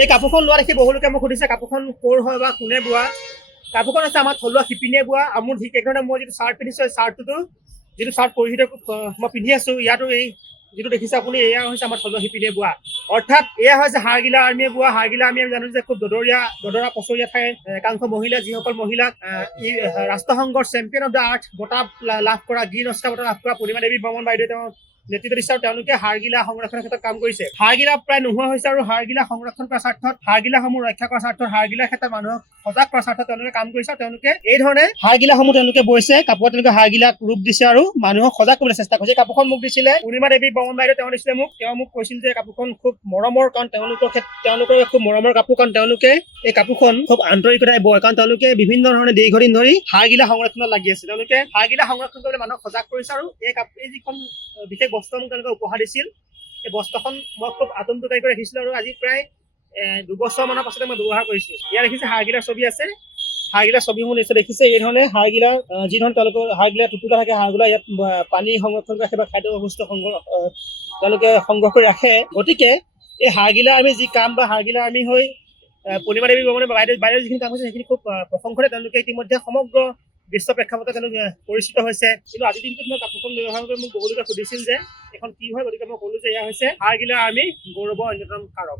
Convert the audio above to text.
এই কাপোৰখন লোৱা দেখি বহুলোকে মোক সুধিছে কাপোৰখন ক'ৰ হয় বা কোনে বোৱা। কাপোৰখন আছে আমাৰ থলুৱা শিপিনীয়ে বোৱা। আৰু মোৰ ঠিক একেধৰণে মই যিটো চাৰ্ট পিন্ধিছোঁ এই চাৰ্টটোতো যিটো চাৰ্ট পৰিহিত মই পিন্ধি আছোঁ ইয়াতো এই যিটো দেখিছে আপুনি এয়া হৈছে আমাৰ থলুৱা শিপিনীয়ে বোৱা। অৰ্থাৎ এয়া হৈছে হাড়গিলা আৰ্মীয়ে বোৱা। হাড়গিলা আৰ্মী আমি জানো যে খুব দদৰা পছৰীয়া ঠাইৰ একাংশ মহিলা যিসকল মহিলাক ৰাষ্ট্ৰসংঘৰ চেম্পিয়ন অফ দ্য আৰ্থ বঁটা লাভ কৰা গ্ৰীণ অস্কাৰ বঁটা লাভ কৰা পূৰ্ণিমা দেৱী বৰ্মন বাইদেৱে তেওঁ নেতৃত্ব দিছে আৰু তেওঁলোকে হাড়গিলা সংৰক্ষণৰ ক্ষেত্ৰত কাম কৰিছে। হাড়গিলা প্ৰায় নোহোৱা হৈছে আৰু হাড়গিলা সংৰক্ষণ কৰাৰ স্বাৰ্থত হাড়গিলাসমূহ ৰক্ষা কৰাৰ স্বাৰ্থত হাড়গিলাৰ ক্ষেত্ৰত মানুহক সজাগ কৰাৰ স্বাৰ্থত তেওঁলোকে কাম কৰিছে। তেওঁলোকে এই ধৰণে হাড়গিলাসমূহ তেওঁলোকে বৈছে, কাপোৰত তেওঁলোকে হাড়গিলাক ৰূপ দিছে আৰু মানুহক সজাগ কৰিবলৈ চেষ্টা কৰিছে। কাপোৰখন মোক দিছিলে পূৰ্ণিমা দেৱী বৰ্মন বাইদেৱে, তেওঁ দিছিলে মোক। তেওঁ মোক কৈছিল যে কাপোৰখন খুব মৰমৰ, কাৰণ তেওঁলোকৰ খুব মৰমৰ কাপোৰ, কাৰণ তেওঁলোকে এই কাপোৰখন খুব আন্তৰিকতাৰে বয়, কাৰণ তেওঁলোকে বিভিন্ন ধৰণে দীৰ্ঘদিন ধৰি হাড়গিলা সংৰক্ষণত লাগি আছে। তেওঁলোকে হাড়গিলা সংৰক্ষণ কৰিবলৈ মানুহক সজাগ কৰিছে আৰু এই যিখন বিশেষ বস্ত্ৰ মোক তেওঁলোকে উপহাৰ দিছিল, এই বস্ত্ৰখন মই খুব আতংককাৰীকৈ ৰাখিছিলোঁ আৰু আজি প্ৰায় 2 বছৰমানৰ পাছতে মই ব্যৱহাৰ কৰিছোঁ। ইয়াত দেখিছে হাড়গিলাৰ ছবি আছে। হাড়গিলাৰ ছবিসমূহ নিশ্চয় দেখিছে। এই ধৰণে হাড়গিলাৰ যি ধৰণে তেওঁলোকৰ হাড়গিলাৰ টুকুৰা থাকে, হাড়গিলা ইয়াত পানী সংৰক্ষণ কৰি ৰাখে বা খাদ্য বস্তু তেওঁলোকে সংগ্ৰহ কৰি ৰাখে। গতিকে এই হাড়গিলা আৰ্মী যি কাম বা হাড়গিলা আৰ্মী হৈ পূৰ্ণিমা দেৱী বৰ্মনে বাইদেউ যিখিনি কাম কৰিছে সেইখিনি খুব প্ৰশংসনীয়। তেওঁলোকে ইতিমধ্যে সমগ্ৰ বিশ্ব প্ৰেক্ষাপটত তেওঁলোকে পৰিচিত হৈছে। কিন্তু আজিৰ দিনটোত মই কাপোৰখন ব্যৱহাৰ কৰি মোক বহুলোকে সুধিছিল যে এখন কি হয়, গতিকে মই ক'লো যে এয়া হৈছে হাড়গিলা আৰ্মী গৌৰৱৰ অন্যতম কাৰক।